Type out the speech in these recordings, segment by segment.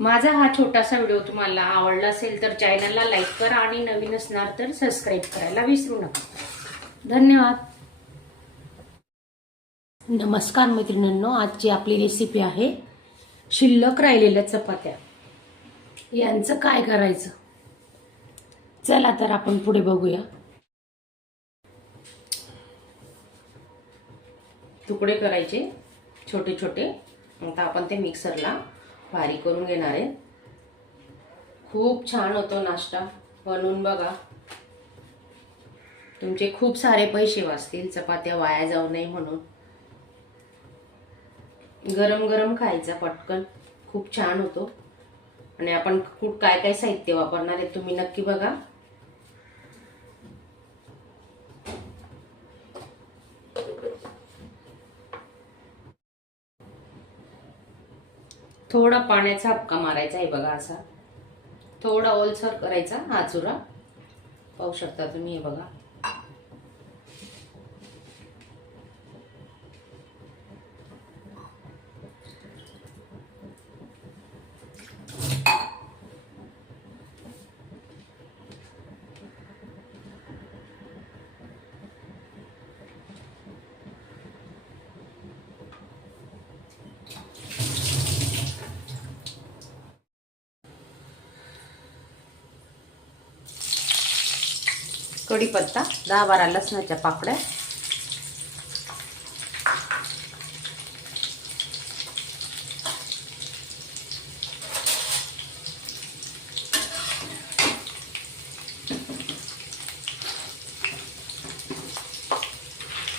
माझा हा छोटासा व्हिडिओ तुम्हाला आवडला असेल तर चॅनलला लाईक करा आणि नवीन असणार तर सबस्क्राईब करायला विसरू नका. धन्यवाद. नमस्कार मैत्रिणींनो, आजची आपली रेसिपी आहे शिल्लक राहिलेल्या चपात्या. यांचं काय करायचं, चला तर आपण पुढे बघूया. तुकडे करायचे छोटे छोटे. आता आपण ते मिक्सरला बारीक करून घेणार आहे. खूप छान होतो नाश्ता, बनवून बघा. तुमचे खूप सारे पैसे वाचतील, चपात्या वाया जाऊ नये म्हणून. गरम गरम खायचा पटकन, खूप छान होतो. आणि आपण काय काय साहित्य वापरणार आहे तुम्ही नक्की बघा. थोडा पाण्याचा हबका मारायचा आहे बघा, असा थोडा ओलसर करायचा हा चुरा. पाहू शकता तुम्ही, हे बघा. कढीपत्ता, 10-12 लसणाच्या पाकळ्या,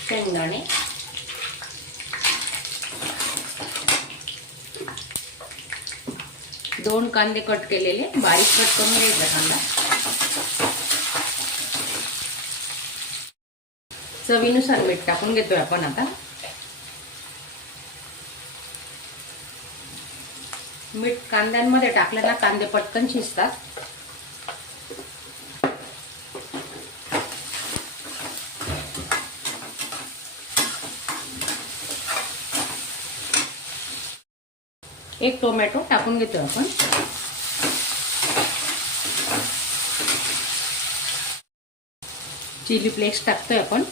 शेंगदाणे, दोन कांदे कट केलेले, बारीक कट करून घ्यायचा कांदा. चवीनुसार मीठ टाकून घेतोय आपण आता. मीठ कांद्यांमध्ये टाकलं ना, कांदे पटकन शिजतात. एक टोमॅटो टाकून घेतोय आपण. चिली फ्लेक्स टाकतोय आपण.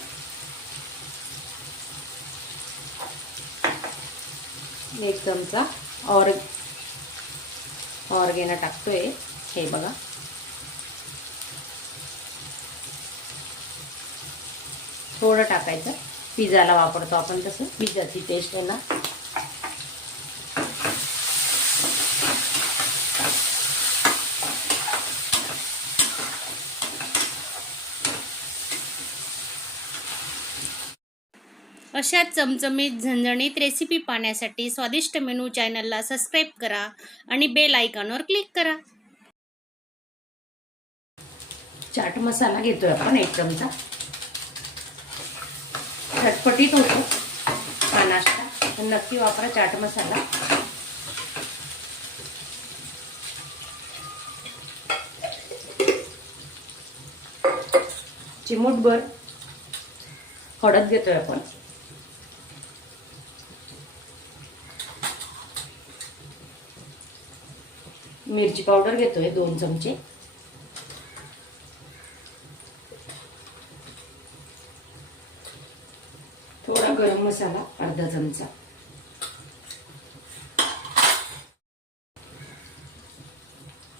एक चमचा ऑर्गेनो टाकतोय, हे बघा. थोडं टाकायचं, पिझ्झाला वापरतो आपण तसं, पिझ्झाची टेस्ट आहे ना. अशा चमचमीत झणझणीत रेसिपी पाहण्यासाठी स्वादिष्ट मेनू चॅनलला सबस्क्राईब करा आणि बेल आयकॉनवर क्लिक करा. चाट मसाला घेतोय आपण 1 चमचा. चटपटीत होतो हा नाश्ता, पण नक्की वापरा चाट मसाला. चिमूटभर हळद घेतोय आपण. मिरची पावडर घेतोय 2 चमचे. थोडा गरम मसाला अर्धा चमचा.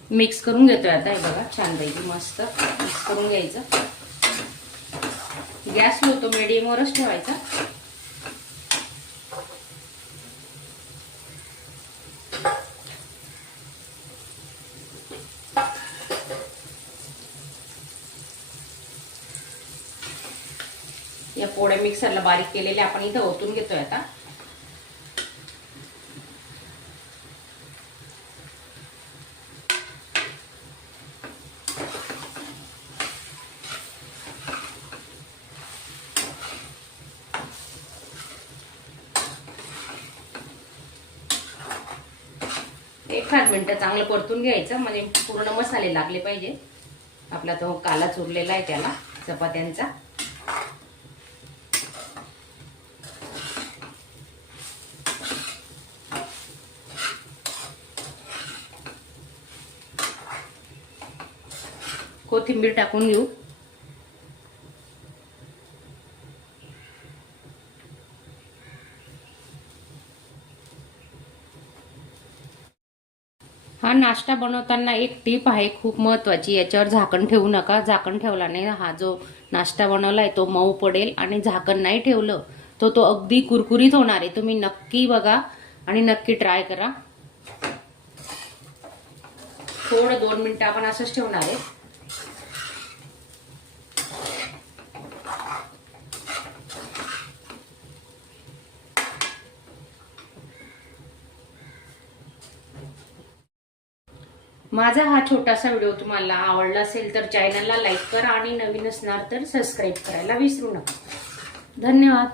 मिक्स करून घेतोय आता, हे बघा. छानपैकी मस्त मिक्स करून घ्यायचं. गॅस लो तो मीडियम वरच ठेवायचा. या पोळ्या मिक्सरला बारीक केलेल्या आपण इथं ओतून घेतोय आता. एक 5 मिनिटं चांगलं परतून घ्यायचं, म्हणजे पूर्ण मसाले लागले पाहिजे. आपला तो काला चुरलेला आहे त्याला चपात्यांचा. कोथिंबीर टाकून घेऊ. हा नाश्ता बनवताना एक टीप आहे खूप महत्वाची. याच्यावर झाकण ठेवू नका. झाकण ठेवल्याने हा जो नाश्ता बनवलाय तो मऊ पडेल आणि झाकण नाही ठेवलं तो अगदी कुरकुरीत होणार आहे. तुम्ही नक्की बघा आणि नक्की ट्राय करा. थोडं 2 मिनिटं आपण असंच ठेवणार आहे. माझा हा छोटासा व्हिडिओ तुम्हाला आवडला असेल तर चॅनलला लाईक करा आणि नवीन असणार तर सबस्क्राईब करायला विसरू नका. धन्यवाद.